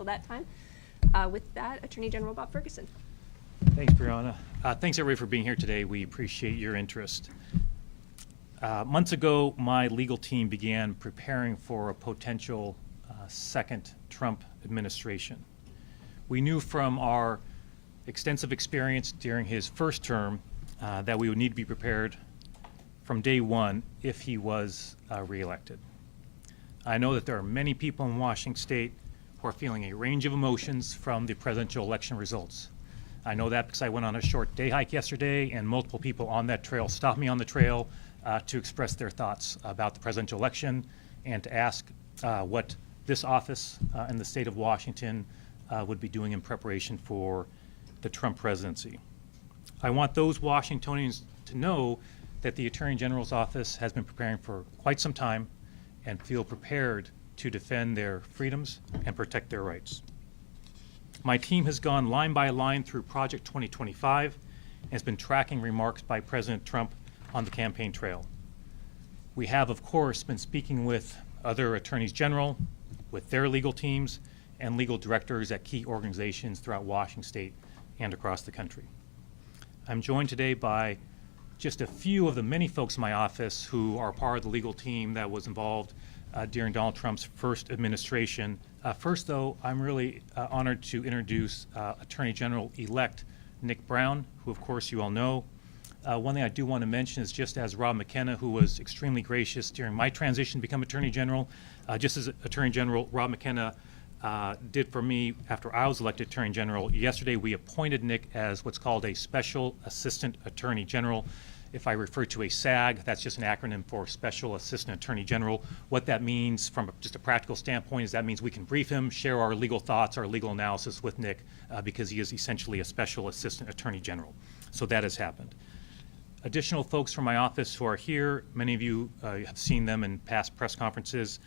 until that time. With that, Attorney General Bob Ferguson. Thanks, Brianna. Thanks, everybody, for being here today. We appreciate your interest. Months ago, my legal team began preparing for a potential second Trump administration. We knew from our extensive experience during his first term that we would need to be prepared from day one if he was reelected. I know that there are many people in Washington State who are feeling a range of emotions from the presidential election results. I know that because I went on a short day hike yesterday, and multiple people on that trail stopped me on the trail to express their thoughts about the presidential election and to ask what this office in the state of Washington would be doing in preparation for the Trump presidency. I want those Washingtonians to know that the Attorney General's office has been preparing for quite some time and feel prepared to defend their freedoms and protect their rights. My team has gone line by line through Project 2025 and has been tracking remarks by President Trump on the campaign trail. We have, of course, been speaking with other attorneys general, with their legal teams, and legal directors at key organizations throughout Washington State and across the country. I'm joined today by just a few of the many folks in my office who are part of the legal team that was involved during Donald Trump's first administration. First, though, I'm really honored to introduce Attorney General-elect Nick Brown, who, of course, you all know. One thing I do want to mention is just as Rob McKenna, who was extremely gracious during my transition to become Attorney General, just as Attorney General Rob McKenna did for me after I was elected Attorney General, yesterday we appointed Nick as what's called a Special Assistant Attorney General. If I refer to a SAG, that's just an acronym for Special Assistant Attorney General. What that means from just a practical standpoint is that means we can brief him, share our legal thoughts, our legal analysis with Nick, because he is essentially a Special Assistant Attorney General. So that has happened. Additional folks from my office who are here, many of you have seen them in past press conferences.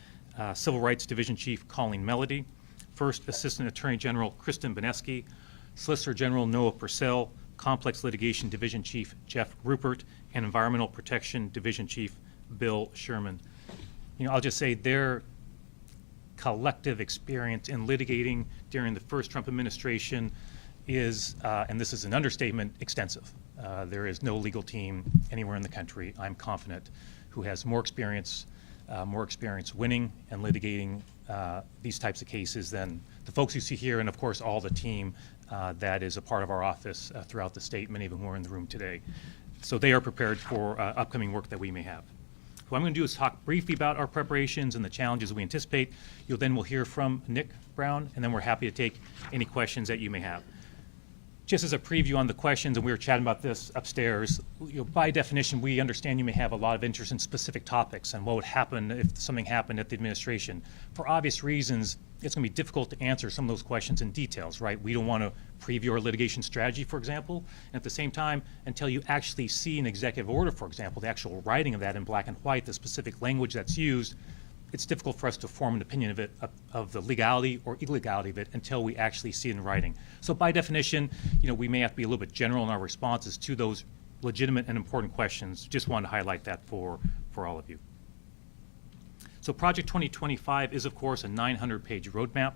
Civil Rights Division Chief Colleen Melody, First Assistant Attorney General Kristen Beneski, Solicitor General Noah Purcell, Complex Litigation Division Chief Jeff Rupert, and Environmental Protection Division Chief Bill Sherman. I'll just say their collective experience in litigating during the first Trump administration is, and this is an understatement, extensive. There is no legal team anywhere in the country, I'm confident, who has more experience winning and litigating these types of cases than the folks you see here, and of course all the team that is a part of our office throughout the state, many of whom are in the room today. So they are prepared for upcoming work that we may have. What I'm going to do is talk briefly about our preparations and the challenges we anticipate. Then we'll hear from Nick Brown, and then we're happy to take any questions that you may have. Just as a preview on the questions, and we were chatting about this upstairs, by definition, we understand you may have a lot of interest in specific topics and what would happen if something happened at the administration. For obvious reasons, it's going to be difficult to answer some of those questions in details, right? We don't want to preview our litigation strategy, for example, and at the same time, until you actually see an executive order, for example, the actual writing of that in black and white, the specific language that's used, it's difficult for us to form an opinion of it, of the legality or illegality of it, until we actually see it in writing. So by definition, we may have to be a little bit general in our responses to those legitimate and important questions. Just wanted to highlight that for all of you. So Project 2025 is, of course, a 900-page roadmap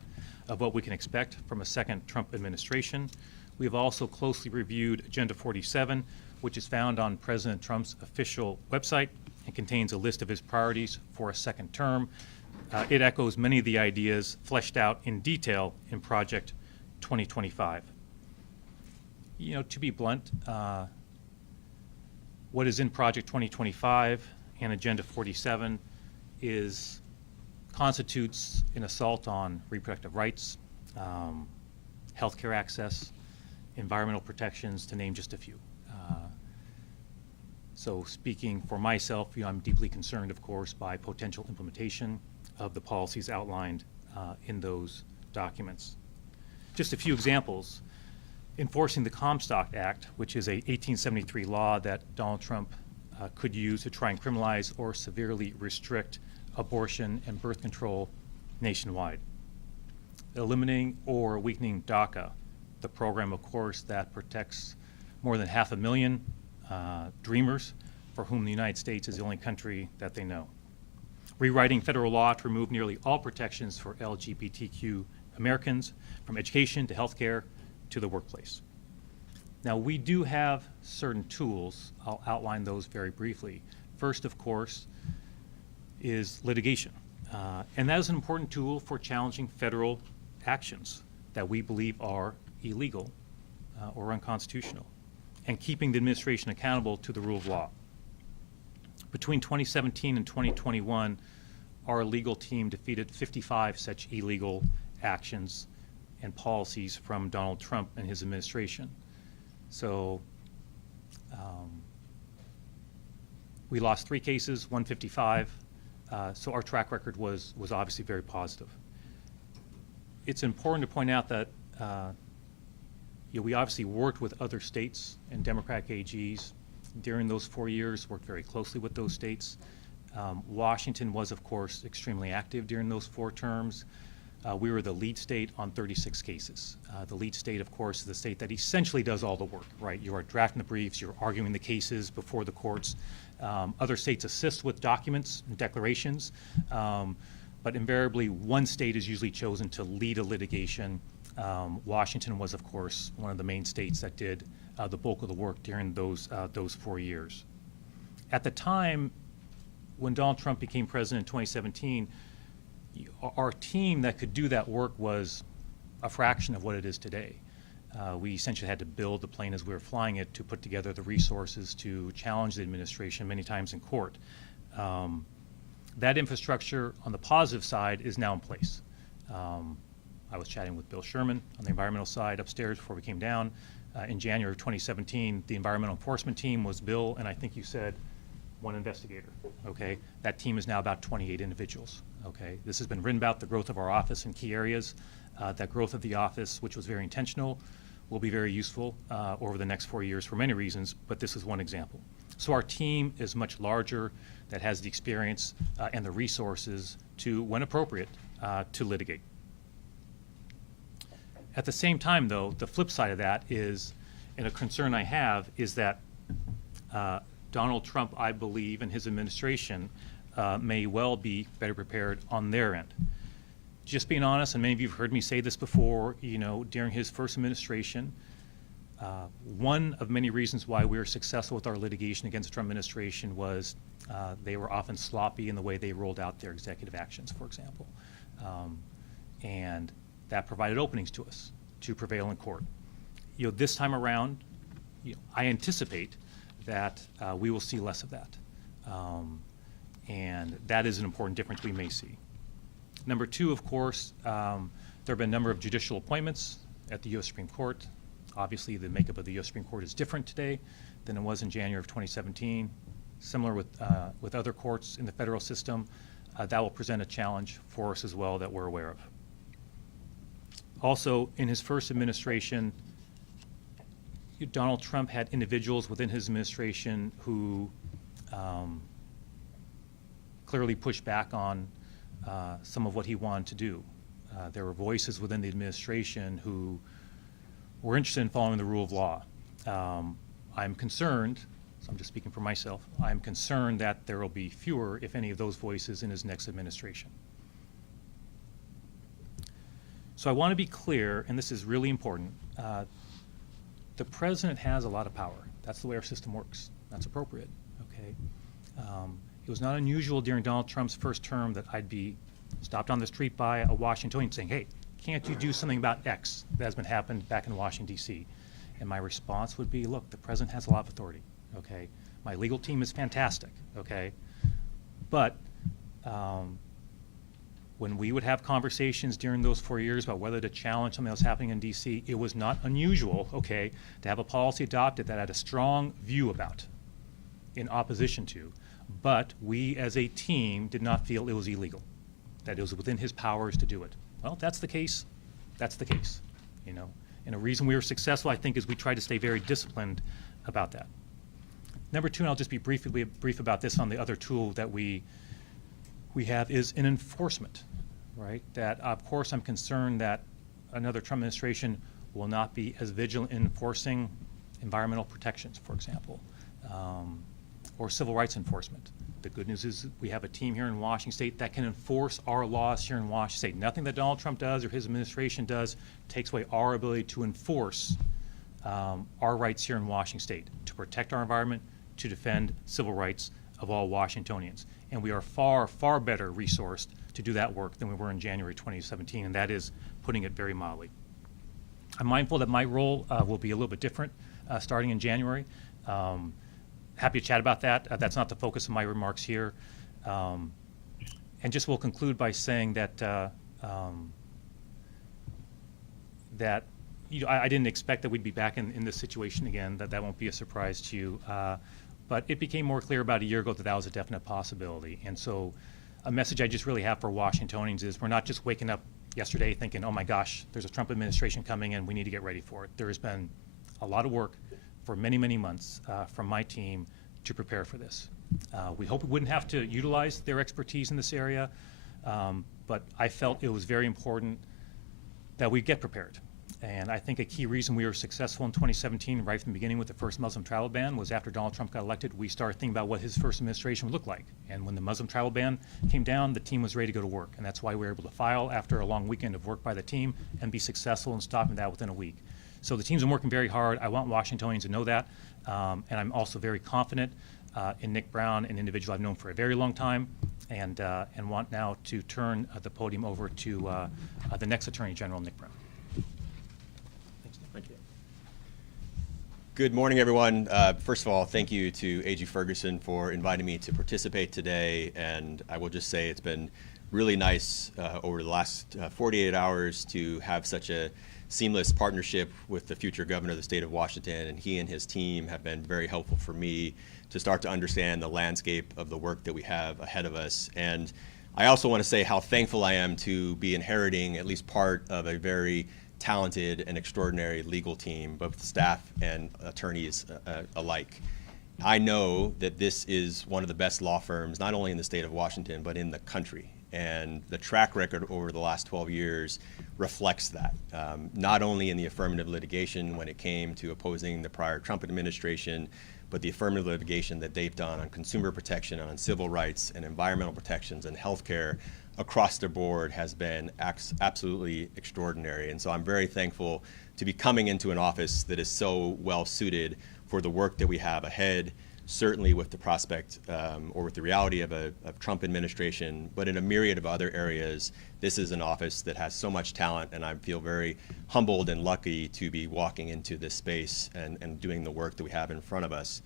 of what we can expect from a second Trump administration. We have also closely reviewed Agenda 47, which is found on President Trump's official website and contains a list of his priorities for a second term. It echoes many of the ideas fleshed out in detail in Project 2025. To be blunt, what is in Project 2025 and Agenda 47 constitutes an assault on reproductive rights, healthcare access, environmental protections, to name just a few. So speaking for myself, I'm deeply concerned, of course, by potential implementation of the policies outlined in those documents. Just a few examples. Enforcing the Comstock Act, which is a 1873 law that Donald Trump could use to try and criminalize or severely restrict abortion and birth control nationwide. Eliminating or weakening DACA, the program, of course, that protects more than 500,000 dreamers for whom the United States is the only country that they know. Rewriting federal law to remove nearly all protections for LGBTQ Americans, from education to healthcare to the workplace. Now, we do have certain tools. I'll outline those very briefly. First, of course, is litigation. And that is an important tool for challenging federal actions that we believe are illegal or unconstitutional, and keeping the administration accountable to the rule of law. Between 2017 and 2021, our legal team defeated 55 such illegal actions and policies from Donald Trump and his administration. So we lost 3 cases, 155. So our track record was obviously very positive. It's important to point out that we obviously worked with other states and Democratic AGs during those 4 years, worked very closely with those states. Washington was, of course, extremely active during those 4 terms. We were the lead state on 36 cases. The lead state, of course, is the state that essentially does all the work, right? You are drafting the briefs, you're arguing the cases before the courts. Other states assist with documents and declarations, but invariably one state is usually chosen to lead a litigation. Washington was, of course, one of the main states that did the bulk of the work during those 4 years. At the time, when Donald Trump became president in 2017, our team that could do that work was a fraction of what it is today. We essentially had to build the plane as we were flying it to put together the resources to challenge the administration many times in court. That infrastructure on the positive side is now in place. I was chatting with Bill Sherman on the environmental side upstairs before we came down. In January of 2017, the environmental enforcement team was Bill, and I think you said 1 investigator, okay? That team is now about 28 individuals, okay? This has been written about, the growth of our office in key areas. That growth of the office, which was very intentional, will be very useful over the next 4 years for many reasons, but this is one example. So our team is much larger, that has the experience and the resources to, when appropriate, to litigate. At the same time, though, the flip side of that is, and a concern I have, is that Donald Trump, I believe, and his administration may well be better prepared on their end. Just being honest, and many of you have heard me say this before, during his first administration, one of many reasons why we were successful with our litigation against the Trump administration was they were often sloppy in the way they rolled out their executive actions, for example. And that provided openings to us to prevail in court. This time around, I anticipate that we will see less of that. And that is an important difference we may see. Number 2, of course, there have been a number of judicial appointments at the U.S. Supreme Court. Obviously, the makeup of the U.S. Supreme Court is different today than it was in January of 2017. Similar with other courts in the federal system, that will present a challenge for us as well that we're aware of. Also, in his first administration, Donald Trump had individuals within his administration who clearly pushed back on some of what he wanted to do. There were voices within the administration who were interested in following the rule of law. I'm concerned, so I'm just speaking for myself, I'm concerned that there will be fewer, if any, of those voices in his next administration. So I want to be clear, and this is really important, the president has a lot of power. That's the way our system works. That's appropriate, okay? It was not unusual during Donald Trump's first term that I'd be stopped on the street by a Washingtonian saying, hey, can't you do something about X that has been happened back in Washington, D.C.? And my response would be, look, the president has a lot of authority, okay? My legal team is fantastic, okay? But when we would have conversations during those 4 years about whether to challenge something that was happening in D.C., it was not unusual, okay, to have a policy adopted that I had a strong view about, in opposition to, but we as a team did not feel it was illegal, that it was within his powers to do it. Well, if that's the case, that's the case, And a reason we were successful, I think, is we tried to stay very disciplined about that. Number 2, and I'll just be brief about this on the other tool that we have, is in enforcement, right? That, of course, I'm concerned that another Trump administration will not be as vigilant in enforcing environmental protections, for example, or civil rights enforcement. The good news is we have a team here in Washington State that can enforce our laws here in Washington State. Nothing that Donald Trump does or his administration does takes away our ability to enforce our rights here in Washington State, to protect our environment, to defend civil rights of all Washingtonians. And we are far, far better resourced to do that work than we were in January 2017, and that is putting it very mildly. I'm mindful that my role will be a little bit different starting in January. Happy to chat about that. That's not the focus of my remarks here. And just will conclude by saying that I didn't expect that we'd be back in this situation again, that won't be a surprise to you. But it became more clear about a year ago that that was a definite possibility. And so a message I just really have for Washingtonians is we're not just waking up yesterday thinking, oh my gosh, there's a Trump administration coming and we need to get ready for it. There has been a lot of work for many, many months from my team to prepare for this. We hope we wouldn't have to utilize their expertise in this area, but I felt it was very important that we get prepared. And I think a key reason we were successful in 2017, right from the beginning with the first Muslim travel ban, was after Donald Trump got elected, we started thinking about what his first administration would look like. And when the Muslim travel ban came down, the team was ready to go to work. And that's why we were able to file after a long weekend of work by the team and be successful in stopping that within a week. So the team's been working very hard. I want Washingtonians to know that. And I'm also very confident in Nick Brown, an individual I've known for a very long time, and want now to turn the podium over to the next Attorney General, Nick Brown. Thank you. Good morning, everyone. First of all, thank you to AG Ferguson for inviting me to participate today. And I will just say it's been really nice over the last 48 hours to have such a seamless partnership with the future governor of the state of Washington. And he and his team have been very helpful for me to start to understand the landscape of the work that we have ahead of us. And I also want to say how thankful I am to be inheriting at least part of a very talented and extraordinary legal team, both staff and attorneys alike. I know that this is one of the best law firms, not only in the state of Washington, but in the country. And the track record over the last 12 years reflects that, not only in the affirmative litigation when it came to opposing the prior Trump administration, but the affirmative litigation that they've done on consumer protection, on civil rights and environmental protections and healthcare across the board has been absolutely extraordinary. And so I'm very thankful to be coming into an office that is so well suited for the work that we have ahead, certainly with the prospect or with the reality of a Trump administration, but in a myriad of other areas. This is an office that has so much talent, and I feel very humbled and lucky to be walking into this space and doing the work that we have in front of us.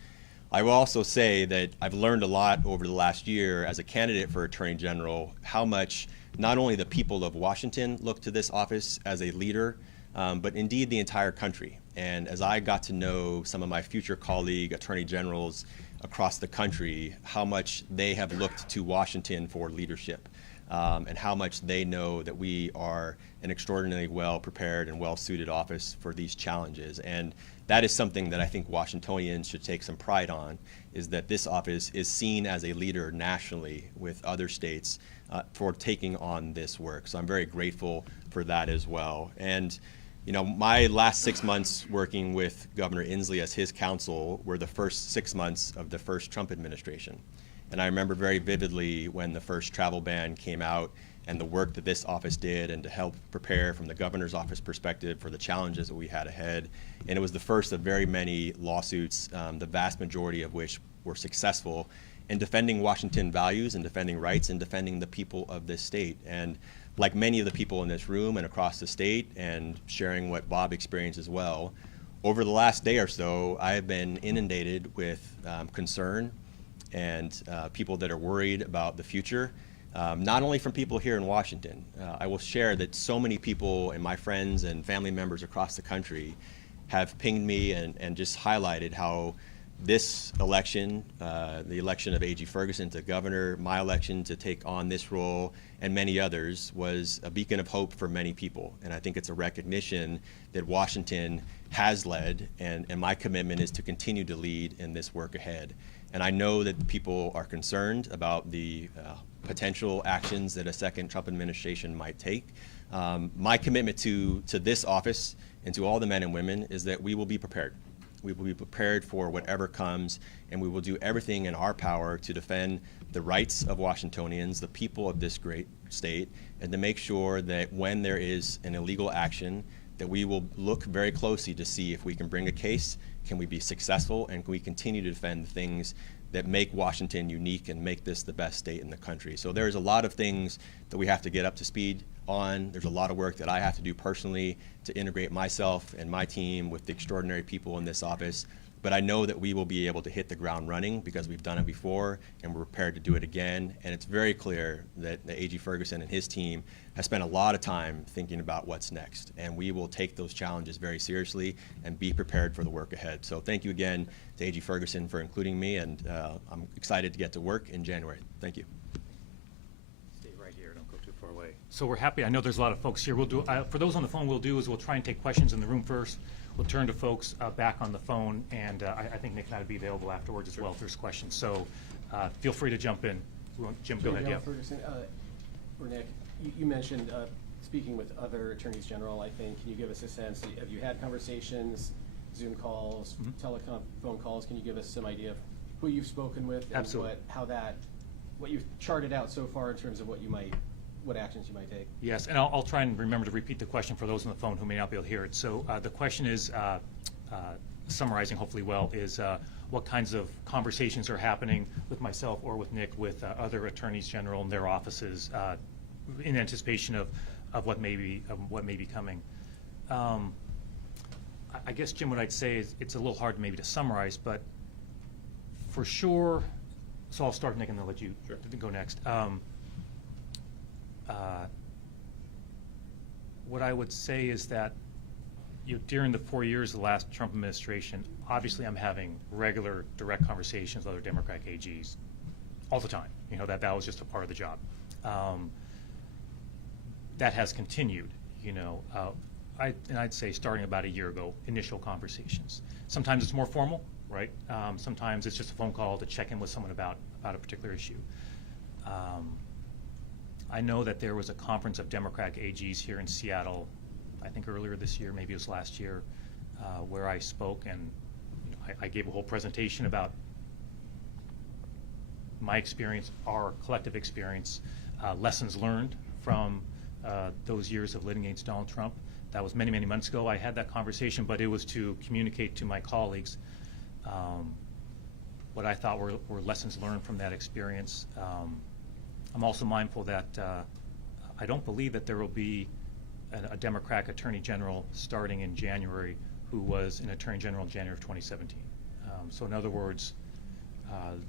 I will also say that I've learned a lot over the last year as a candidate for Attorney General, how much not only the people of Washington look to this office as a leader, but indeed the entire country. And as I got to know some of my future colleague Attorney Generals across the country, how much they have looked to Washington for leadership, and how much they know that we are an extraordinarily well-prepared and well-suited office for these challenges. And that is something that I think Washingtonians should take some pride on, is that this office is seen as a leader nationally with other states for taking on this work. So I'm very grateful for that as well. And you know, my last 6 months working with Governor Inslee as his counsel were the first 6 months of the first Trump administration. And I remember very vividly when the first travel ban came out and the work that this office did and to help prepare from the governor's office perspective for the challenges that we had ahead. And it was the first of very many lawsuits, the vast majority of which were successful in defending Washington values and defending rights and defending the people of this state. And like many of the people in this room and across the state, and sharing what Bob experienced as well, over the last day or so, I have been inundated with concern and people that are worried about the future, not only from people here in Washington. I will share that so many people and my friends and family members across the country have pinged me and just highlighted how this election, the election of A.G. Ferguson to governor, my election to take on this role, and many others, was a beacon of hope for many people. And I think it's a recognition that Washington has led, and my commitment is to continue to lead in this work ahead. And I know that people are concerned about the potential actions that a second Trump administration might take. My commitment to this office and to all the men and women is that we will be prepared. We will be prepared for whatever comes, and we will do everything in our power to defend the rights of Washingtonians, the people of this great state, and to make sure that when there is an illegal action, that we will look very closely to see if we can bring a case, can we be successful, and can we continue to defend things that make Washington unique and make this the best state in the country. So there's a lot of things that we have to get up to speed on. There's a lot of work that I have to do personally to integrate myself and my team with the extraordinary people in this office. But I know that we will be able to hit the ground running because we've done it before and we're prepared to do it again. And it's very clear that AG Ferguson and his team has spent a lot of time thinking about what's next. And we will take those challenges very seriously and be prepared for the work ahead. So thank you again to AG Ferguson for including me, and I'm excited to get to work in January. Thank you. Stay right here, don't go too far away. So we're happy. I know there's a lot of folks here. We'll do, for those on the phone, we'll try and take questions in the room first. We'll turn to folks back on the phone, and I think Nick and I will be available afterwards as well if there's questions. So feel free to jump in. Jim, go ahead. Yeah. Ferguson, or Nick, you mentioned speaking with other attorneys general, I think. Can you give us a sense? Have you had conversations, Zoom calls, phone calls? Can you give us some idea of who you've spoken with and Absolutely. what you've charted out so far in terms of what actions you might take? Yes, and I'll try and remember to repeat the question for those on the phone who may not be able to hear it. So the question is, summarizing hopefully well, is what kinds of conversations are happening with myself or with Nick with other attorneys general and their offices in anticipation of what may be coming. I guess, Jim, what I'd say is it's a little hard maybe to summarize, but for sure, so I'll start, Nick, and then let you go next. What I would say is that during the 4 years of the last Trump administration, obviously I'm having regular, direct conversations with other Democratic AGs all the time. You know, that was just a part of the job. That has continued, you know. I'd say starting about a year ago, initial conversations. Sometimes it's more formal, right? Sometimes it's just a phone call to check in with someone about a particular issue. I know that there was a conference of Democratic AGs here in Seattle, I think earlier this year, maybe it was last year, where I spoke and I gave a whole presentation about my experience, our collective experience, lessons learned from those years of litigating against Donald Trump. That was many, many months ago. I had that conversation, but it was to communicate to my colleagues what I thought were lessons learned from that experience. I'm also mindful that I don't believe that there will be a Democratic Attorney General starting in January who was an Attorney General in January of 2017. So in other words,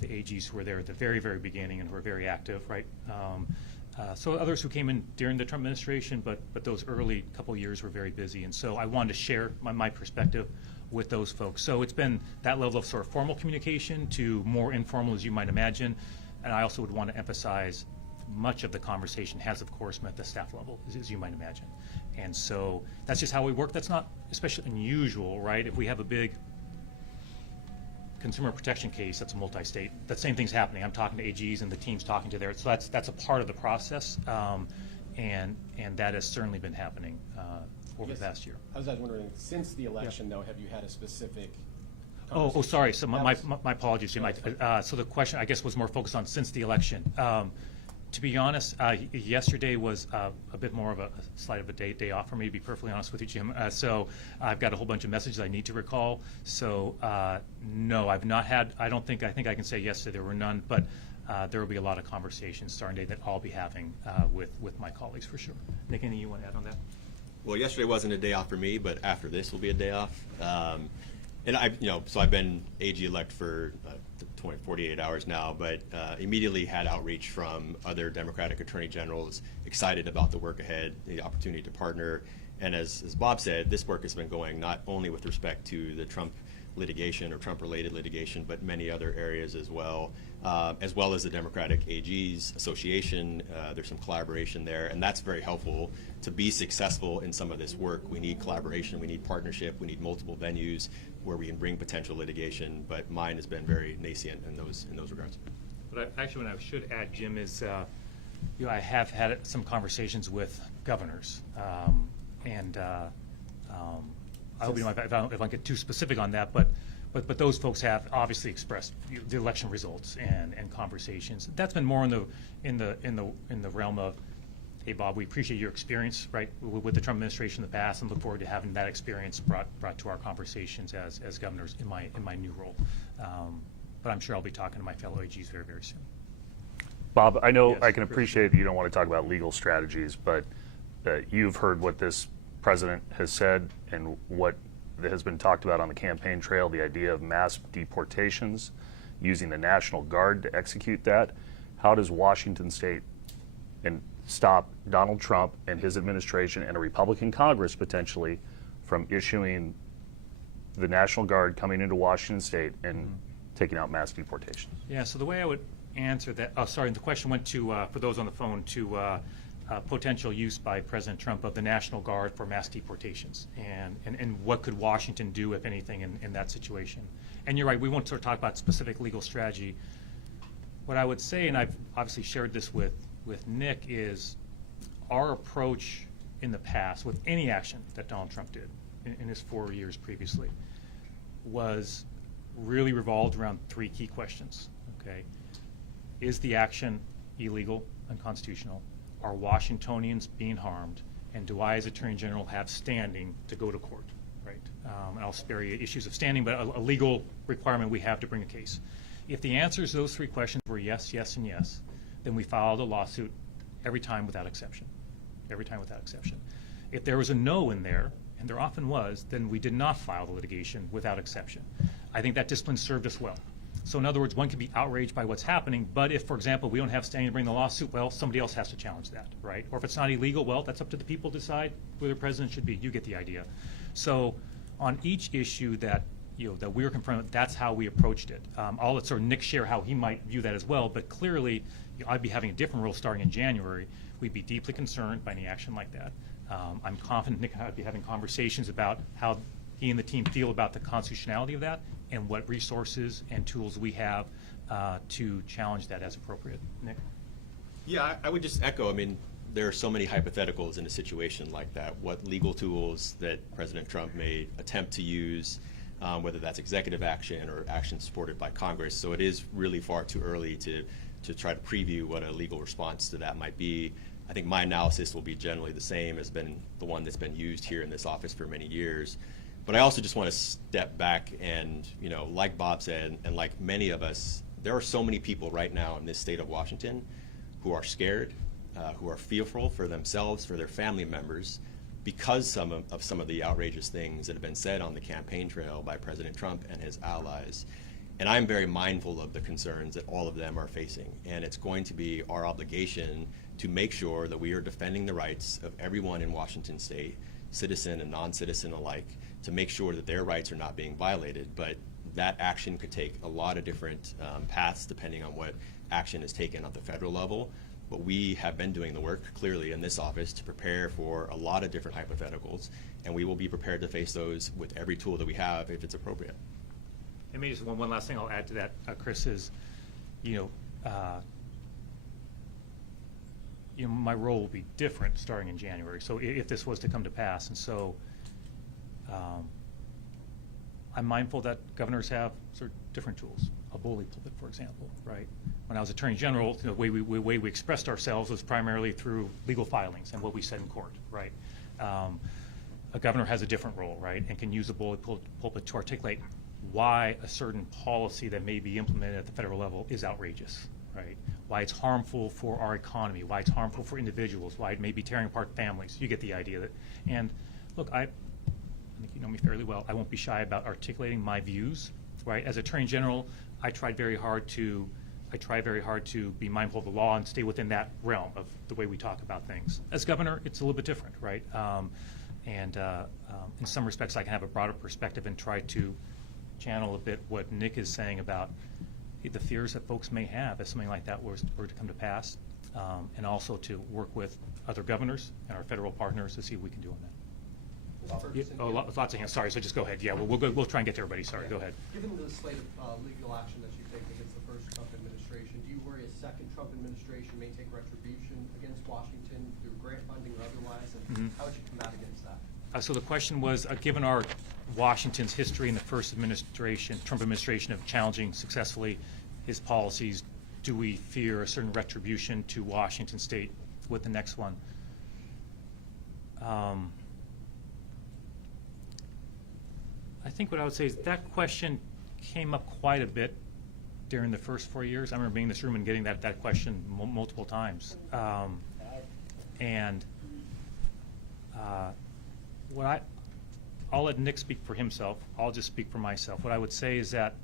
the AGs who were there at the very, very beginning and who were very active, right? So others who came in during the Trump administration, but those early couple years were very busy. And so I wanted to share my perspective with those folks. So it's been that level of sort of formal communication to more informal, as you might imagine. And I also would want to emphasize much of the conversation has, of course, been at the staff level, as you might imagine. And so that's just how we work. That's not especially unusual, right? If we have a big consumer protection case that's a multi-state, that same thing's happening. I'm talking to AGs and the team's talking to theirs. So that's a part of the process, and that has certainly been happening over the past year. I was wondering, since the election, though, have you had a specific Oh, sorry. So my apologies, Jim. So the question, I guess, was more focused on since the election. To be honest, yesterday was a bit more of a slight of a day off for me, to be perfectly honest with you, Jim. So I've got a whole bunch of messages I need to recall. So no, I've not had. I think I can say yes, there were none, but there will be a lot of conversations starting today that I'll be having with my colleagues for sure. Nick, anything you want to add on that? Well, yesterday wasn't a day off for me, but after this will be a day off. And I've been AG-elect for 48 hours now, but immediately had outreach from other Democratic Attorney Generals excited about the work ahead, the opportunity to partner. And as Bob said, this work has been going not only with respect to the Trump litigation or Trump-related litigation, but many other areas as well as the Democratic AGs Association. There's some collaboration there, and that's very helpful. To be successful in some of this work, we need collaboration, we need partnership, we need multiple venues where we can bring potential litigation, but mine has been very nascent in those regards. But actually, what I should add, Jim, is I have had some conversations with governors, and I hope you know if I get too specific on that, but those folks have obviously expressed the election results and conversations. That's been more in the realm of, hey Bob, we appreciate your experience, right, with the Trump administration in the past, and look forward to having that experience brought to our conversations as governors in my new role. But I'm sure I'll be talking to my fellow AGs very, very soon. Bob, I know Yes, I can Chris. appreciate that you don't want to talk about legal strategies, but you've heard what this president has said and what has been talked about on the campaign trail, the idea of mass deportations, using the National Guard to execute that. How does Washington State stop Donald Trump and his administration and a Republican Congress potentially from issuing the National Guard coming into Washington State and taking out mass deportations? Yeah, so the way I would answer that, sorry, the question went to, for those on the phone, to potential use by President Trump of the National Guard for mass deportations, and what could Washington do, if anything, in that situation. And you're right, we won't sort of talk about specific legal strategy. What I would say, and I've obviously shared this with Nick, is our approach in the past with any action that Donald Trump did in his 4 years previously was really revolved around three key questions, okay? Is the action illegal, unconstitutional? Are Washingtonians being harmed? And do I, as Attorney General, have standing to go to court, right? And I'll spare you issues of standing, but a legal requirement we have to bring a case. If the answers to those three questions were yes, yes, and yes, then we filed a lawsuit every time without exception. Every time without exception. If there was a no in there, and there often was, then we did not file the litigation without exception. I think that discipline served us well. So in other words, one can be outraged by what's happening, but if, for example, we don't have standing to bring the lawsuit, well, somebody else has to challenge that, right? Or if it's not illegal, well, that's up to the people to decide who the president should be. You get the idea. So on each issue that that we were confronted with, that's how we approached it. I'll let sort of Nick share how he might view that as well, but clearly, I'd be having a different role starting in January. We'd be deeply concerned by any action like that. I'm confident Nick and I would be having conversations about how he and the team feel about the constitutionality of that and what resources and tools we have to challenge that as appropriate. Nick? Yeah, I would just echo, I mean, there are so many hypotheticals in a situation like that. What legal tools that President Trump may attempt to use, whether that's executive action or action supported by Congress. So it is really far too early to try to preview what a legal response to that might be. I think my analysis will be generally the same as been the one that's been used here in this office for many years. But I also just want to step back and, like Bob said, and like many of us, there are so many people right now in this state of Washington who are scared, who are fearful for themselves, for their family members, because some of the outrageous things that have been said on the campaign trail by President Trump and his allies. And I'm very mindful of the concerns that all of them are facing. And it's going to be our obligation to make sure that we are defending the rights of everyone in Washington State, citizen and non-citizen alike, to make sure that their rights are not being violated. But that action could take a lot of different paths depending on what action is taken at the federal level. But we have been doing the work clearly in this office to prepare for a lot of different hypotheticals, and we will be prepared to face those with every tool that we have if it's appropriate. And maybe just one last thing I'll add to that, Chris, is, my role will be different starting in January. So if this was to come to pass, and so I'm mindful that governors have sort of different tools. A bully pulpit, for example, right? When I was Attorney General, the way we expressed ourselves was primarily through legal filings and what we said in court, right? A governor has a different role, right, and can use a bully pulpit to articulate why a certain policy that may be implemented at the federal level is outrageous, right? Why it's harmful for our economy, why it's harmful for individuals, why it may be tearing apart families. You get the idea. And look, I think you know me fairly well. I won't be shy about articulating my views, right? As Attorney General, I try very hard to be mindful of the law and stay within that realm of the way we talk about things. As governor, it's a little bit different, right? In some respects, I can have a broader perspective and try to channel a bit what Nick is saying about the fears that folks may have if something like that were to come to pass, and also to work with other governors and our federal partners to see what we can do on that. Lots of hands. Sorry, so just go ahead. Yeah, we'll try and get to everybody. Sorry, go ahead. Given the slate of legal action that you take against the first Trump administration, do you worry a second Trump administration may take retribution against Washington through grant funding or otherwise? And how would you combat against that? So the question was, given our Washington's history in the first administration, Trump administration, of challenging successfully his policies, do we fear a certain retribution to Washington State with the next one? I think what I would say is that question came up quite a bit during the first 4 years. I remember being in this room and getting that question multiple times. I'll let Nick speak for himself. I'll just speak for myself. What I would say is that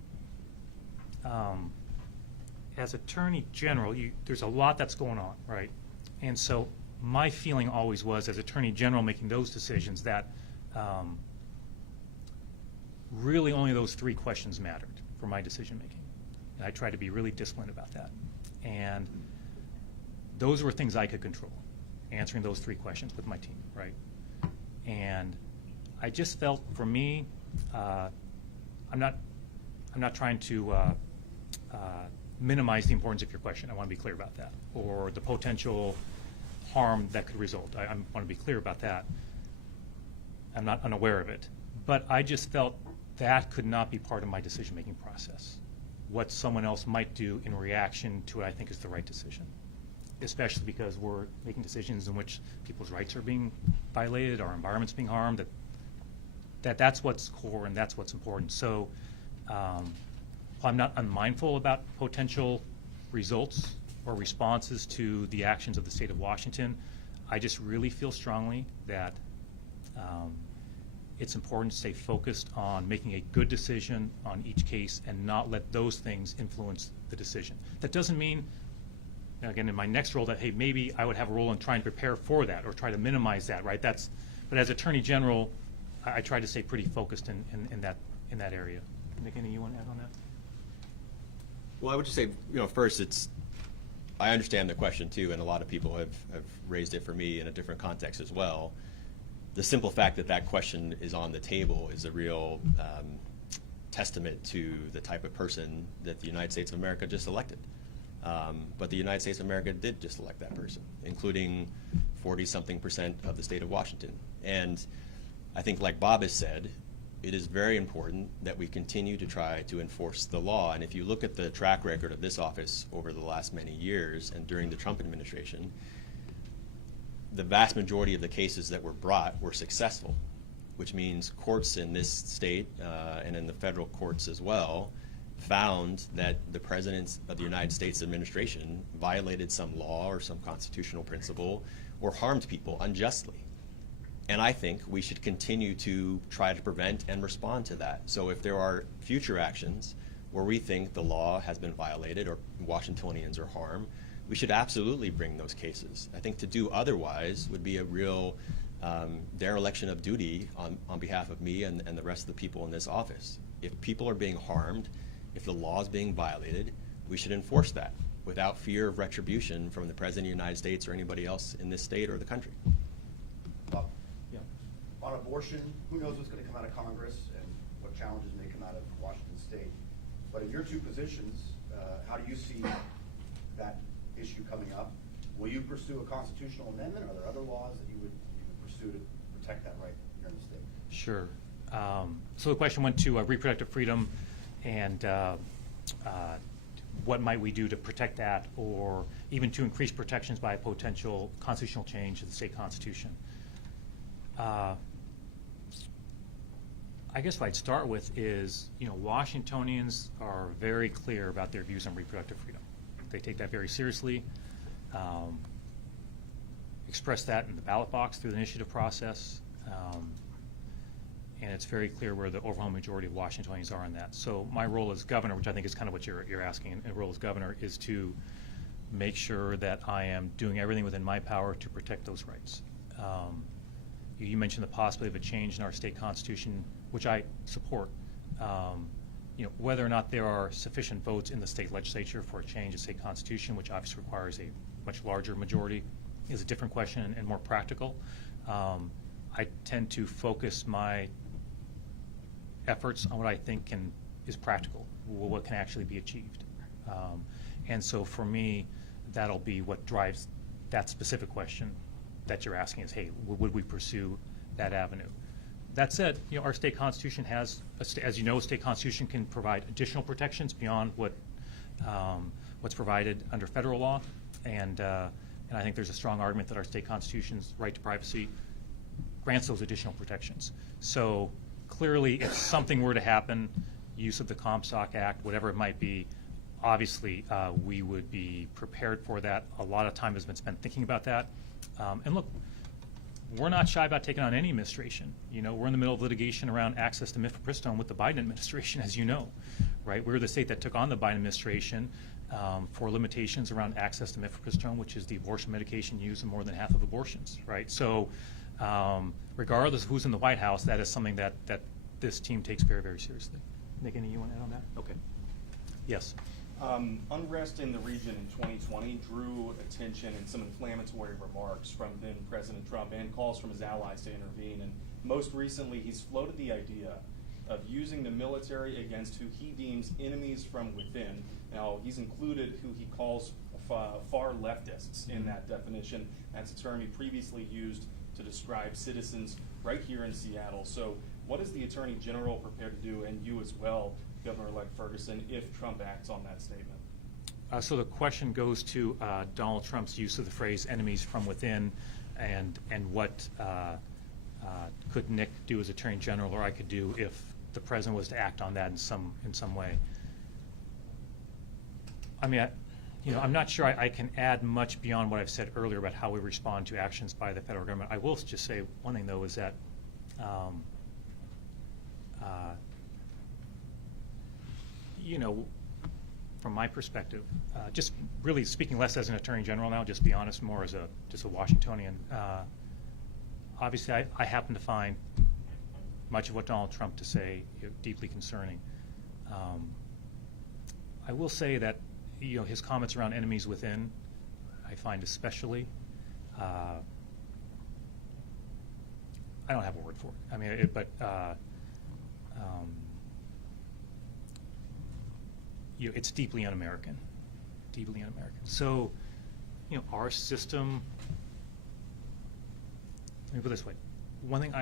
as Attorney General, there's a lot that's going on, right? And so my feeling always was, as Attorney General making those decisions, that really only those 3 questions mattered for my decision making. And I tried to be really disciplined about that. And those were things I could control, answering those 3 questions with my team, right? And I just felt, for me, I'm not trying to minimize the importance of your question. I want to be clear about that, or the potential harm that could result. I want to be clear about that. I'm not unaware of it, but I just felt that could not be part of my decision-making process. What someone else might do in reaction to what I think is the right decision, especially because we're making decisions in which people's rights are being violated, our environment's being harmed. That's what's core and that's what's important. So I'm not unmindful about potential results or responses to the actions of the state of Washington. I just really feel strongly that it's important to stay focused on making a good decision on each case and not let those things influence the decision. That doesn't mean, again, in my next role, that, hey, maybe I would have a role in trying to prepare for that or try to minimize that, right? But as Attorney General, I try to stay pretty focused in that area. Nick, anything you want to add on that? Well, I would just say, first, I understand the question too, and a lot of people have raised it for me in a different context as well. The simple fact that question is on the table is a real testament to the type of person that the United States of America just elected. But the United States of America did just elect that person, including 40-something% of the state of Washington. And I think, like Bob has said, it is very important that we continue to try to enforce the law. And if you look at the track record of this office over the last many years and during the Trump administration, the vast majority of the cases that were brought were successful, which means courts in this state and in the federal courts as well found that the President of the United States administration violated some law or some constitutional principle or harmed people unjustly. And I think we should continue to try to prevent and respond to that. So if there are future actions where we think the law has been violated or Washingtonians are harmed, we should absolutely bring those cases. I think to do otherwise would be a real dereliction of duty on behalf of me and the rest of the people in this office. If people are being harmed, if the law is being violated, we should enforce that without fear of retribution from the President of the United States or anybody else in this state or the country. On abortion, who knows what's going to come out of Congress and what challenges may come out of Washington State. But in your 2 positions, how do you see that issue coming up? Will you pursue a constitutional amendment? Are there other laws that you would pursue to protect that right here in the state? Sure. So the question went to reproductive freedom and what might we do to protect that, or even to increase protections by a potential constitutional change to the state constitution. I guess what I'd start with is, Washingtonians are very clear about their views on reproductive freedom. They take that very seriously, express that in the ballot box through the initiative process, and it's very clear where the overwhelming majority of Washingtonians are on that. So my role as governor, which I think is kind of what you're asking, and role as governor is to make sure that I am doing everything within my power to protect those rights. You mentioned the possibility of a change in our state constitution, which I support. Whether or not there are sufficient votes in the state legislature for a change in state constitution, which obviously requires a much larger majority, is a different question and more practical. I tend to focus my efforts on what I think is practical, what can actually be achieved. And so for me, that'll be what drives that specific question that you're asking is, hey, would we pursue that avenue. That said, our state constitution has, as you know, a state constitution can provide additional protections beyond what's provided under federal law, and I think there's a strong argument that our state constitution's right to privacy grants those additional protections. So clearly, if something were to happen, use of the Comstock Act, whatever it might be, obviously we would be prepared for that. A lot of time has been spent thinking about that. And look, we're not shy about taking on any administration. We're in the middle of litigation around access to mifepristone with the Biden administration, as you know, right? We're the state that took on the Biden administration for limitations around access to mifepristone, which is the abortion medication used in more than half of abortions, right? So regardless of who's in the White House, that is something that this team takes very, very seriously. Nick, any you want to add on that? Okay. Yes. Unrest in the region in 2020 drew attention and some inflammatory remarks from then President Trump and calls from his allies to intervene. And most recently, he's floated the idea of using the military against who he deems enemies from within. Now, he's included who he calls far leftists in that definition. That's a term he previously used to describe citizens right here in Seattle. So what is the Attorney General prepared to do, and you as well, Governor-elect Ferguson, if Trump acts on that statement? So the question goes to Donald Trump's use of the phrase "enemies from within," and what could Nick do as Attorney General, or I could do if the president was to act on that in some way. I mean, I'm not sure I can add much beyond what I've said earlier about how we respond to actions by the federal government. I will just say one thing, though, is that from my perspective, just really speaking less as an Attorney General now, just to be honest, more as just a Washingtonian, obviously I happen to find much of what Donald Trump to say deeply concerning. I will say that his comments around enemies within, I find especially, I don't have a word for it. I mean, it's deeply un-American, deeply un-American. So, our system, let me put it this way. One thing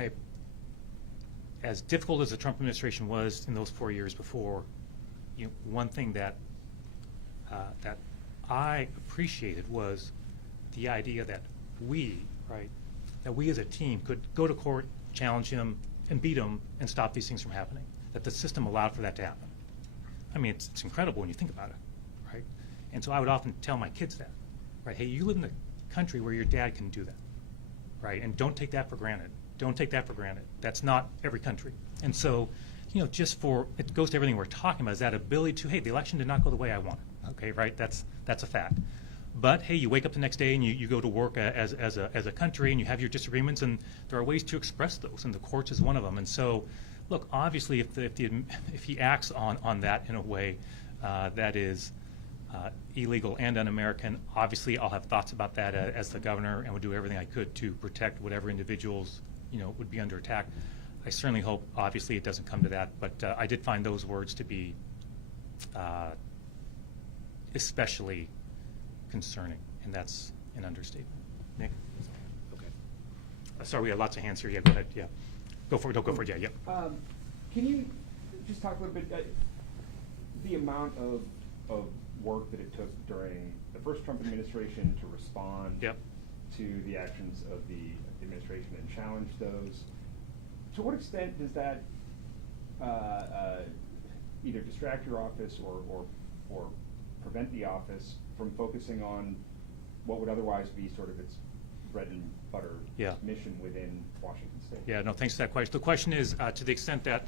as difficult as the Trump administration was in those 4 years before, one thing that I appreciated was the idea that we as a team could go to court, challenge him, and beat him, and stop these things from happening. That the system allowed for that to happen. I mean, it's incredible when you think about it, right? And so I would often tell my kids that, right? Hey, you live in a country where your dad can do that, right? And don't take that for granted. Don't take that for granted. That's not every country. And so, it goes to everything we're talking about, is that ability to, hey, the election did not go the way I wanted, okay, right? That's a fact. But hey, you wake up the next day and you go to work as a country, and you have your disagreements, and there are ways to express those, and the courts is one of them. And so, look, obviously, if he acts on that in a way that is illegal and un-American, obviously I'll have thoughts about that as the governor, and would do everything I could to protect whatever individuals would be under attack. I certainly hope, obviously, it doesn't come to that, but I did find those words to be especially concerning, and that's an understatement. Nick? Okay. Sorry, we have lots of hands here. Yeah, go ahead. Yeah. Go for it. Don't go for it. Yeah, yep. Can you just talk a little bit the amount of work that it took during the first Trump administration to respond to the actions of the administration and challenge those? To what extent does that either distract your office or prevent the office from focusing on what would otherwise be sort of its bread and butter mission within Washington State? Yeah, no, thanks for that question. The question is, to the extent that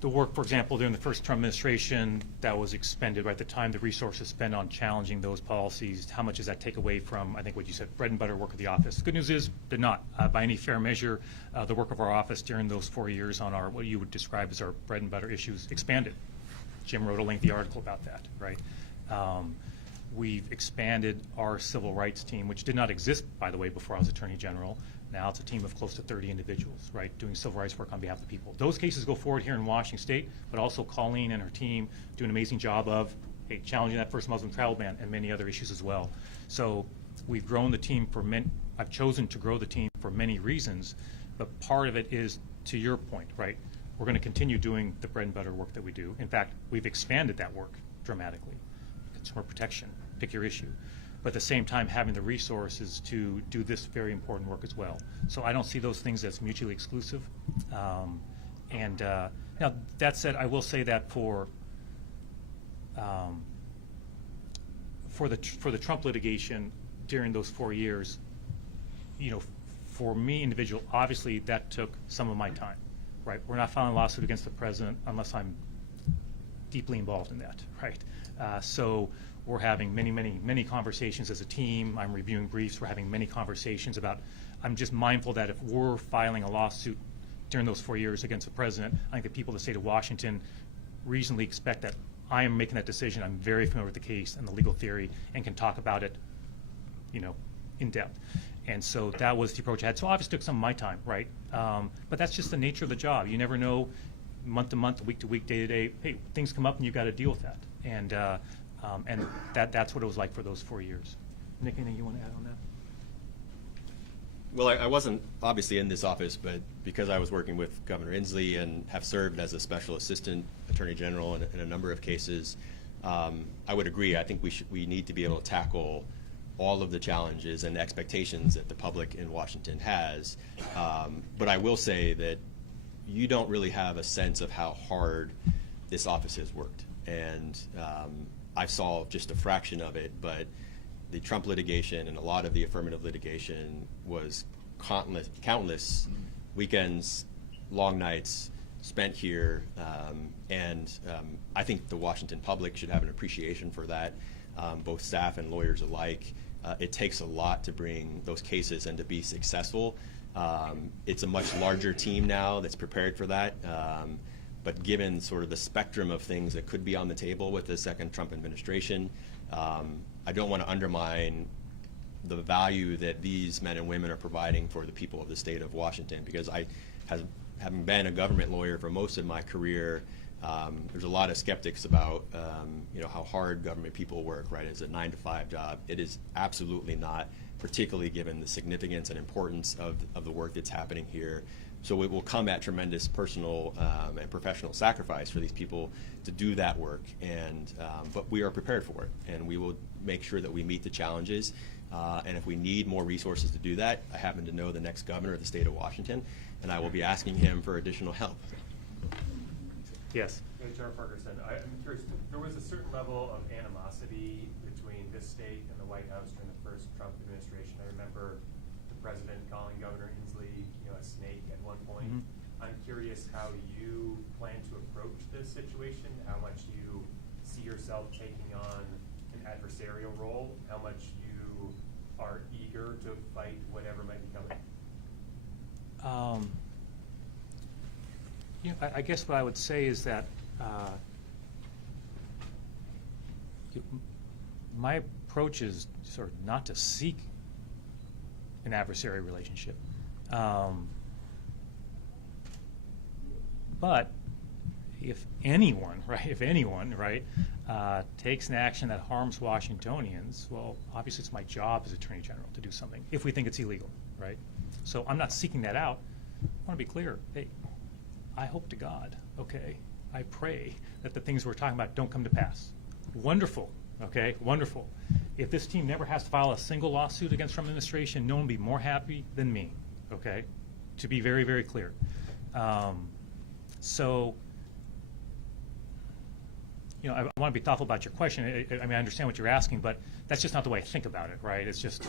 the work, for example, during the first Trump administration that was expended, right, the time, the resources spent on challenging those policies, how much does that take away from, I think what you said, bread and butter work of the office? The good news is, did not. By any fair measure, the work of our office during those 4 years on what you would describe as our bread and butter issues expanded. Jim wrote a lengthy article about that, right? We've expanded our civil rights team, which did not exist, by the way, before I was Attorney General. Now it's a team of close to 30 individuals, right, doing civil rights work on behalf of the people. Those cases go forward here in Washington State, but also Colleen and her team do an amazing job of challenging that first Muslim travel ban and many other issues as well. So we've grown the team I've chosen to grow the team for many reasons. But part of it is, to your point, right? We're going to continue doing the bread and butter work that we do. In fact, we've expanded that work dramatically. Consumer protection, pick your issue. But at the same time, having the resources to do this very important work as well. So I don't see those things as mutually exclusive. Now, that said, I will say that for the Trump litigation during those 4 years, you know, for me, individual, obviously that took some of my time, right? We're not filing a lawsuit against the president unless I'm deeply involved in that, right? So we're having many conversations as a team. I'm reviewing briefs. We're having many conversations about, I'm just mindful that if we're filing a lawsuit during those 4 years against the president, I think the people of the state of Washington reasonably expect that I am making that decision. I'm very familiar with the case and the legal theory and can talk about it, you know, in depth. And so that was the approach I had. So obviously it took some of my time, right? But that's just the nature of the job. You never know, month to month, week to week, day to day, hey, things come up and you've got to deal with that. And that's what it was like for those 4 years. Nick, anything you want to add on that? Well, I wasn't obviously in this office, but because I was working with Governor Inslee and have served as a special assistant attorney general in a number of cases, I would agree. I think we need to be able to tackle all of the challenges and expectations that the public in Washington has. But I will say that you don't really have a sense of how hard this office has worked. And I've solved just a fraction of it, but the Trump litigation and a lot of the affirmative litigation was countless weekends, long nights spent here, and I think the Washington public should have an appreciation for that, both staff and lawyers alike. It takes a lot to bring those cases and to be successful. It's a much larger team now that's prepared for that, but given sort of the spectrum of things that could be on the table with the second Trump administration, I don't want to undermine the value that these men and women are providing for the people of the state of Washington, because having been a government lawyer for most of my career, there's a lot of skeptics about you know, how hard government people work, right? It's a 9-to-5 job. It is absolutely not, particularly given the significance and importance of the work that's happening here. So it will come at tremendous personal and professional sacrifice for these people to do that work, and but we are prepared for it, and we will make sure that we meet the challenges. And if we need more resources to do that, I happen to know the next governor of the state of Washington, and I will be asking him for additional help. Yes. Hey, Chair Ferguson, I'm curious, there was a certain level of animosity between this state and the White House during the first Trump administration. I remember the president calling Governor Inslee, you know, a snake at one point. Mm-hmm. I'm curious how you plan to approach this situation, how much you see yourself taking on an adversarial role, how much you are eager to fight whatever might be coming. You know, I guess what I would say is that my approach is sort of not to seek an adversary relationship. But if anyone, right, takes an action that harms Washingtonians, well, obviously it's my job as Attorney General to do something if we think it's illegal, right? So I'm not seeking that out. I want to be clear. Hey, I hope to God, okay, I pray that the things we're talking about don't come to pass. Wonderful, okay, wonderful. If this team never has to file a single lawsuit against Trump administration, no one will be more happy than me, okay, to be very, very clear. So, you know, I want to be thoughtful about your question. I mean, I understand what you're asking, but that's just not the way I think about it, right? It's just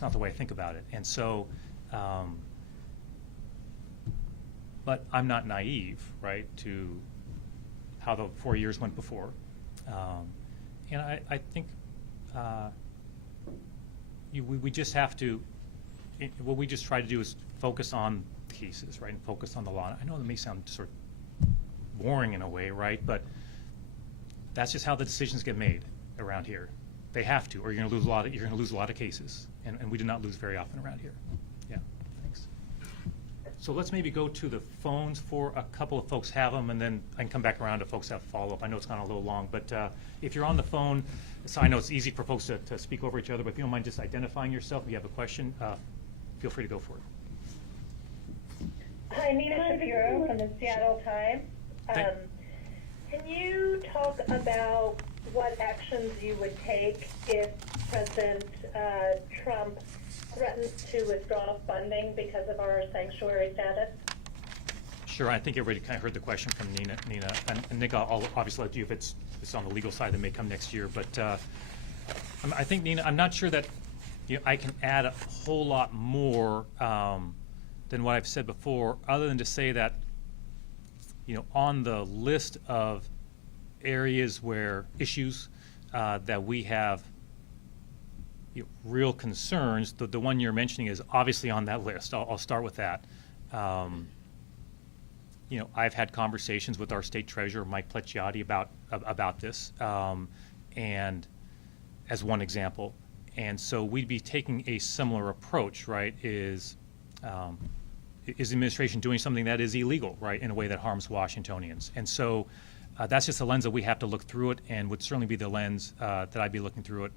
not the way I think about it. And so, but I'm not naive, right, to how the 4 years went before. And I think we just have to, what we just try to do is focus on the cases, right, and focus on the law. I know it may sound sort of boring in a way, right, but that's just how the decisions get made around here. They have to, or you're going to lose a lot of cases, and we do not lose very often around here. Yeah, thanks. So let's maybe go to the phones for a couple of folks have them, and then I can come back around if folks have follow-up. I know it's gone a little long, but if you're on the phone, so I know it's easy for folks to speak over each other, but if you don't mind just identifying yourself, if you have a question, feel free to go for it. Hi, Nina Shapiro from the Seattle Times. Can you talk about what actions you would take if President Trump threatens to withdraw funding because of our sanctuary status? Sure. I think everybody kind of heard the question from Nina. And Nick, I'll obviously let you, if it's on the legal side, that may come next year. But I think, Nina, I'm not sure that I can add a whole lot more than what I've said before, other than to say that, on the list of areas where issues that we have real concerns, the one you're mentioning is obviously on that list. I'll start with that. I've had conversations with our state treasurer, Mike Plecciati, about this, and as one example. And so we'd be taking a similar approach, right? Is the administration doing something that is illegal, right, in a way that harms Washingtonians? And so that's just a lens that we have to look through it, and would certainly be the lens that I'd be looking through it.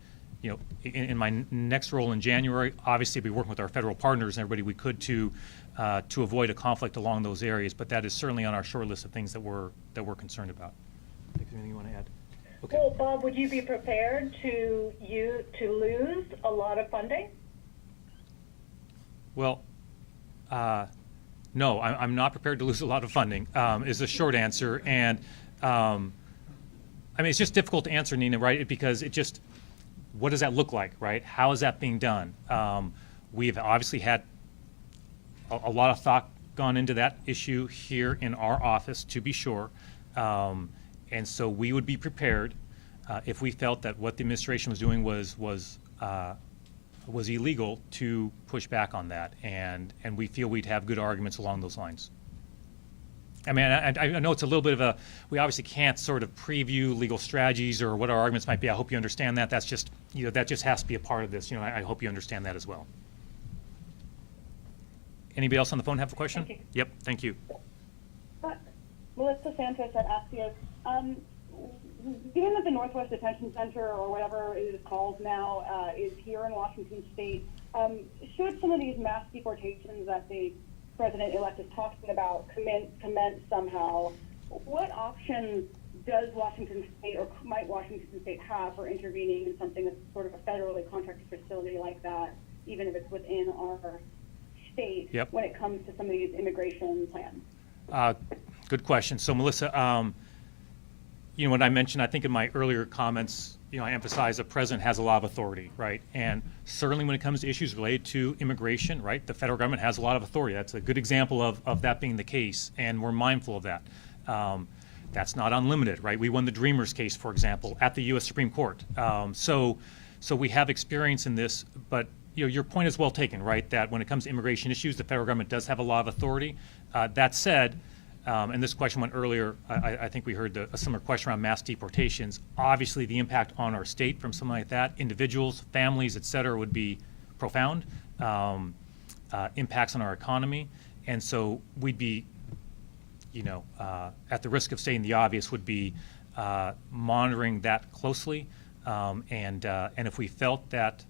In my next role in January, obviously, be working with our federal partners and everybody we could to avoid a conflict along those areas. But that is certainly on our short list of things that we're concerned about. Anything you want to add? Okay. Well, Bob, would you be prepared to lose a lot of funding? Well, no, I'm not prepared to lose a lot of funding, is the short answer. And, it's just difficult to answer, Nina, right? Because what does that look like, right? How is that being done? We've obviously had a lot of thought gone into that issue here in our office, to be sure. And so we would be prepared if we felt that what the administration was doing was illegal, to push back on that, and we feel we'd have good arguments along those lines. I know it's a little bit of we obviously can't sort of preview legal strategies or what our arguments might be. I hope you understand that. That's just, that just has to be a part of this. I hope you understand that as well. Anybody else on the phone have a question? Thank you. Yep, thank you. Melissa Santos at Axios. Given that the Northwest Detention Center, or whatever it is called now, is here in Washington State, should some of these mass deportations that the President-elect is talking about commence somehow, what options does Washington State, or might Washington State have, for intervening in something that's sort of a federally contracted facility like that, even if it's within our state, Yep. when it comes to some of these immigration plans? Good question. So, Melissa, what I mentioned, I think in my earlier comments, I emphasize the president has a lot of authority, right? And certainly when it comes to issues related to immigration, right, the federal government has a lot of authority. That's a good example of that being the case, and we're mindful of that. That's not unlimited, right? We won the Dreamers case, for example, at the U.S. Supreme Court. So we have experience in this, but your point is well taken, right? That when it comes to immigration issues, the federal government does have a lot of authority. That said, and this question went earlier, I think we heard a similar question around mass deportations. Obviously, the impact on our state from something like that, individuals, families, et cetera, would be profound. Impacts on our economy. And so we'd be, at the risk of stating the obvious, would be monitoring that closely. And if we felt that,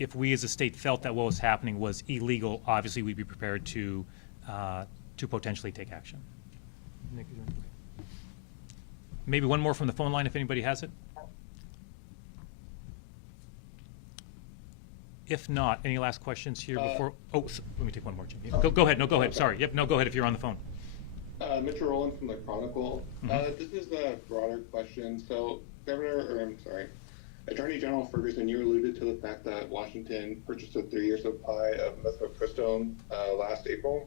if we as a state felt that what was happening was illegal, obviously we'd be prepared to potentially take action. Nick, is there- Maybe one more from the phone line if anybody has it. If not, any last questions here before? Let me take one more, Jim. Go ahead. No, go ahead. Sorry. Yep. No, go ahead if you're on the phone. Mitchell Rowland from the Chronicle. This is a broader question. So, Attorney General Ferguson, you alluded to the fact that Washington purchased a 3-year supply of mifepristone last April.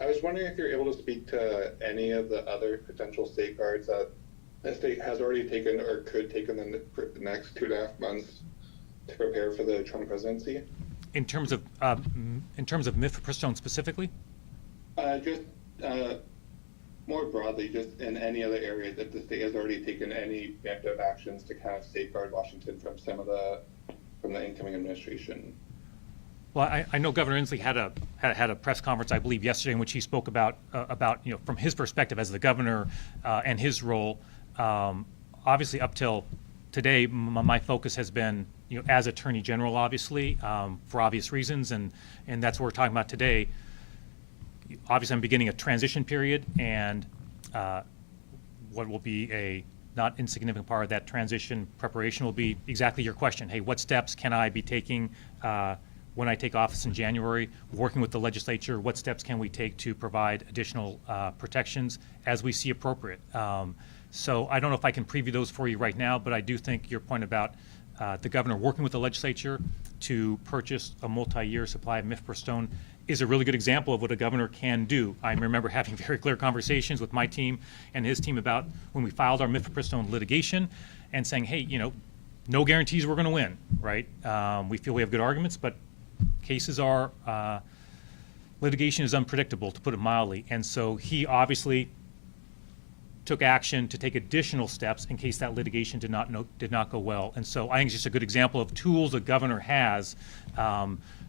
I was wondering if you're able to speak to any of the other potential safeguards that the state has already taken or could take in the next 2.5 months to prepare for the Trump presidency. In terms of mifepristone specifically? More broadly, just in any other area that the state has already taken any preemptive actions to kind of safeguard Washington from from the incoming administration. Well, I know Governor Inslee had a press conference, I believe, yesterday, in which he spoke about from his perspective as the governor and his role. Obviously, up till today my focus has been, as Attorney General, obviously, for obvious reasons, and that's what we're talking about today. Obviously, I'm beginning a transition period, and what will be a not insignificant part of that transition preparation will be exactly your question. Hey, what steps can I be taking when I take office in January, working with the legislature? What steps can we take to provide additional protections as we see appropriate? So I don't know if I can preview those for you right now, but I do think your point about the governor working with the legislature to purchase a multi-year supply of mifepristone is a really good example of what a governor can do. I remember having very clear conversations with my team and his team about when we filed our mifepristone litigation and saying, hey, no guarantees we're going to win, right? We feel we have good arguments, but cases are, litigation is unpredictable, to put it mildly. And so he obviously took action to take additional steps in case that litigation did not go well. And so I think it's just a good example of tools the governor has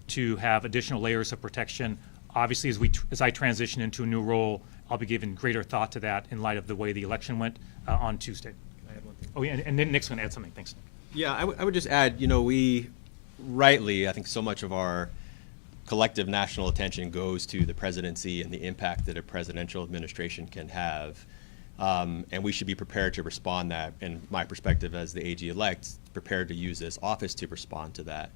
to have additional layers of protection. Obviously, as I transition into a new role, I'll be giving greater thought to that in light of the way the election went on Tuesday. Can I add one thing? Oh, yeah, and then Nick's going to add something. Thanks, Nick. Yeah, I would just add, we rightly, I think so much of our collective national attention goes to the presidency and the impact that a presidential administration can have. And we should be prepared to respond that, in my perspective as the AG-elect, prepared to use this office to respond to that.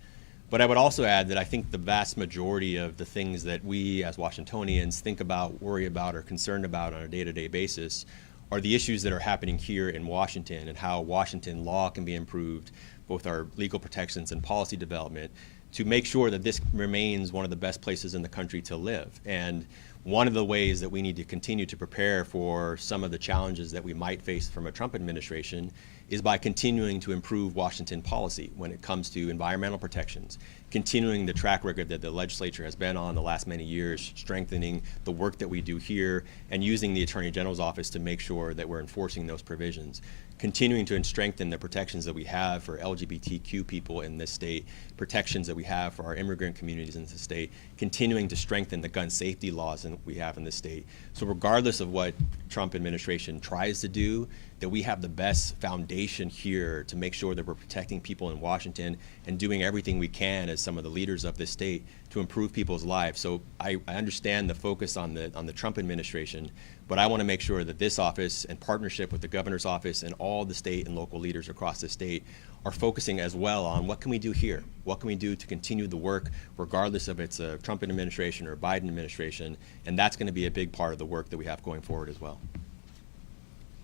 But I would also add that I think the vast majority of the things that we as Washingtonians think about, worry about, or concerned about on a day-to-day basis are the issues that are happening here in Washington and how Washington law can be improved, both our legal protections and policy development, to make sure that this remains one of the best places in the country to live. And one of the ways that we need to continue to prepare for some of the challenges that we might face from a Trump administration is by continuing to improve Washington policy when it comes to environmental protections, continuing the track record that the legislature has been on the last many years, strengthening the work that we do here, and using the Attorney General's office to make sure that we're enforcing those provisions, continuing to strengthen the protections that we have for LGBTQ people in this state, protections that we have for our immigrant communities in this state, continuing to strengthen the gun safety laws that we have in this state. So regardless of what Trump administration tries to do, that we have the best foundation here to make sure that we're protecting people in Washington and doing everything we can as some of the leaders of this state to improve people's lives. So I understand the focus on the Trump administration, but I want to make sure that this office, in partnership with the governor's office and all the state and local leaders across the state, are focusing as well on what can we do here? What can we do to continue the work, regardless of it's a Trump administration or a Biden administration? And that's going to be a big part of the work that we have going forward as well.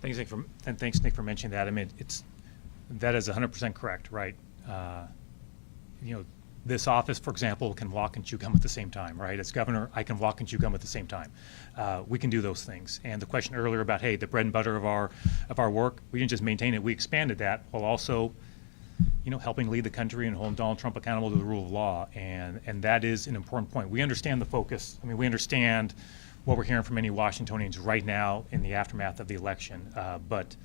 Thanks, Nick, for mentioning that. I mean, that is 100% correct, right? This office, for example, can walk and chew gum at the same time, right? As governor, I can walk and chew gum at the same time. We can do those things. And the question earlier about, hey, the bread and butter of our work, we didn't just maintain it, we expanded that while also, helping lead the country and holding Donald Trump accountable to the rule of law. And that is an important point. We understand the focus. I mean, we understand what we're hearing from many Washingtonians right now in the aftermath of the election. But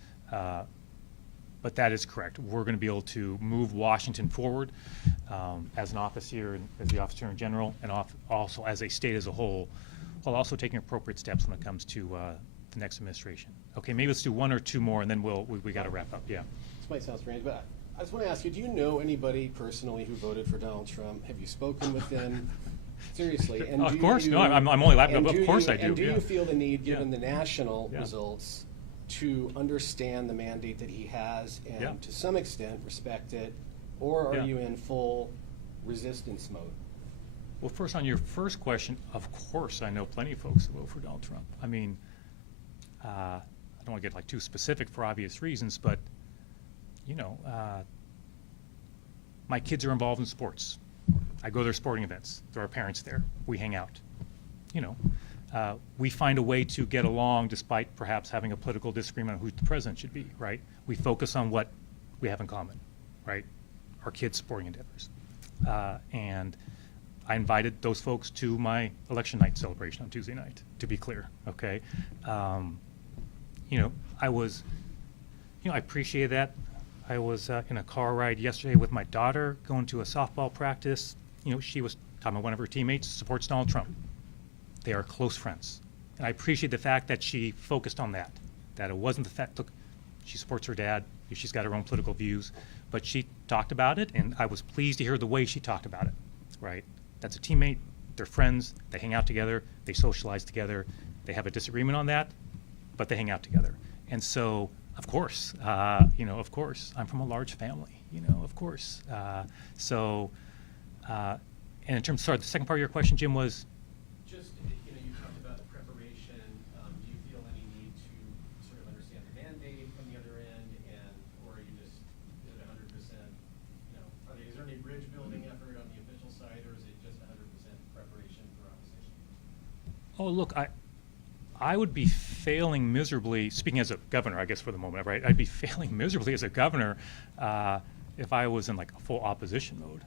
that is correct. We're going to be able to move Washington forward as an office here, as the Office Attorney General, and also as a state as a whole, while also taking appropriate steps when it comes to the next administration. Okay, maybe let's do one or two more, and then we got to wrap up. Yeah. This might sound strange, but I just want to ask you: do you know anybody personally who voted for Donald Trump? Have you spoken with them? Seriously, and of course, no. I'm only laughing. Of course, I do. And do you feel the need, given the national results, to understand the mandate that he has and to some extent respect it, or are you in full resistance mode? Well, first, on your first question, of course I know plenty of folks who vote for Donald Trump. I mean, I don't want to get too specific for obvious reasons, but my kids are involved in sports. I go to their sporting events. There are parents there. We hang out. We find a way to get along despite perhaps having a political disagreement on who the president should be, right? We focus on what we have in common, right? Our kids' sporting endeavors. And I invited those folks to my election night celebration on Tuesday night, to be clear, okay? I appreciate that. I was in a car ride yesterday with my daughter going to a softball practice. She was talking about one of her teammates supports Donald Trump. They are close friends. And I appreciate the fact that she focused on that it wasn't the fact, look, she supports her dad, She's got her own political views, but she talked about it, and I was pleased to hear the way she talked about it, right? That's a teammate, they're friends, they hang out together, they socialize together, they have a disagreement on that, but they hang out together. And so, of course, of course, I'm from a large family, of course. And in terms, sorry, the second part of your question, Jim, was? Just, you talked about the preparation. Do you feel any need to sort of understand the mandate from the other end, or are you just, is it 100%, is there any bridge building effort on the official side, or is it just 100% preparation for opposition? Oh, look, I would be failing miserably, speaking as a governor, I guess, for the moment, right? I'd be failing miserably as a governor if I was in like a full opposition mode.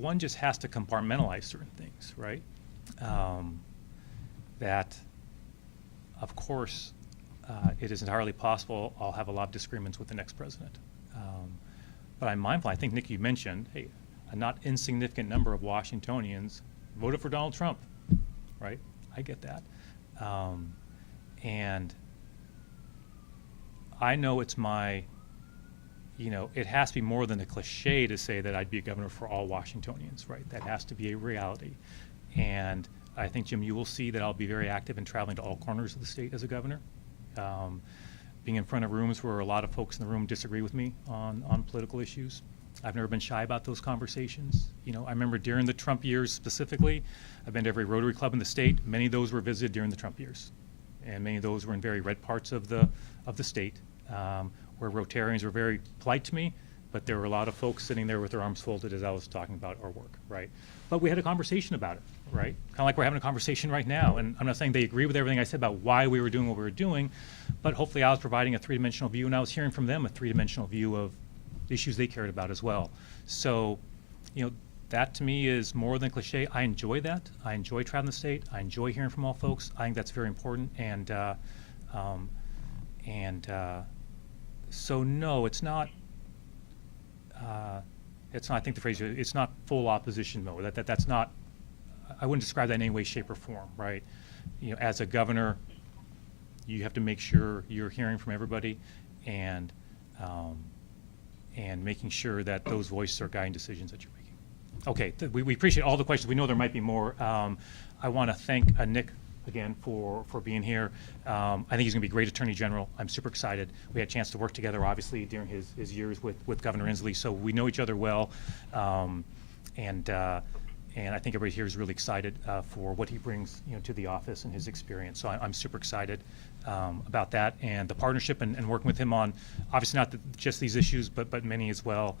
One just has to compartmentalize certain things, right? That, of course, it is entirely possible I'll have a lot of disagreements with the next president. But I'm mindful, I think, Nick, you mentioned, hey, a not insignificant number of Washingtonians voted for Donald Trump, right? I get that. And I know it's it has to be more than a cliche to say that I'd be a governor for all Washingtonians, right? That has to be a reality. And I think, Jim, you will see that I'll be very active in traveling to all corners of the state as a governor. Being in front of rooms where a lot of folks in the room disagree with me on political issues. I've never been shy about those conversations. I remember during the Trump years specifically, I've been to every Rotary Club in the state. Many of those were visited during the Trump years. And many of those were in very red parts of the state, where Rotarians were very polite to me, but there were a lot of folks sitting there with their arms folded as I was talking about our work, right? But we had a conversation about it, right? Kind of like we're having a conversation right now. And I'm not saying they agree with everything I said about why we were doing what we were doing, but hopefully I was providing a three-dimensional view, and I was hearing from them a three-dimensional view of the issues they cared about as well. So, that to me is more than cliche. I enjoy that. I enjoy traveling the state. I enjoy hearing from all folks. I think that's very important. So no, it's not. I think the phrase, it's not full opposition mode. That's not. I wouldn't describe that in any way, shape, or form, right? As a governor, you have to make sure you're hearing from everybody, and making sure that those voices are guiding decisions that you're making. Okay, we appreciate all the questions. We know there might be more. I want to thank Nick again for being here. I think he's going to be a great Attorney General. I'm super excited. We had a chance to work together, obviously, during his years with Governor Inslee, so we know each other well. And I think everybody here is really excited for what he brings to the office and his experience. So I'm super excited about that and the partnership and working with him on, obviously not just these issues, but many as well.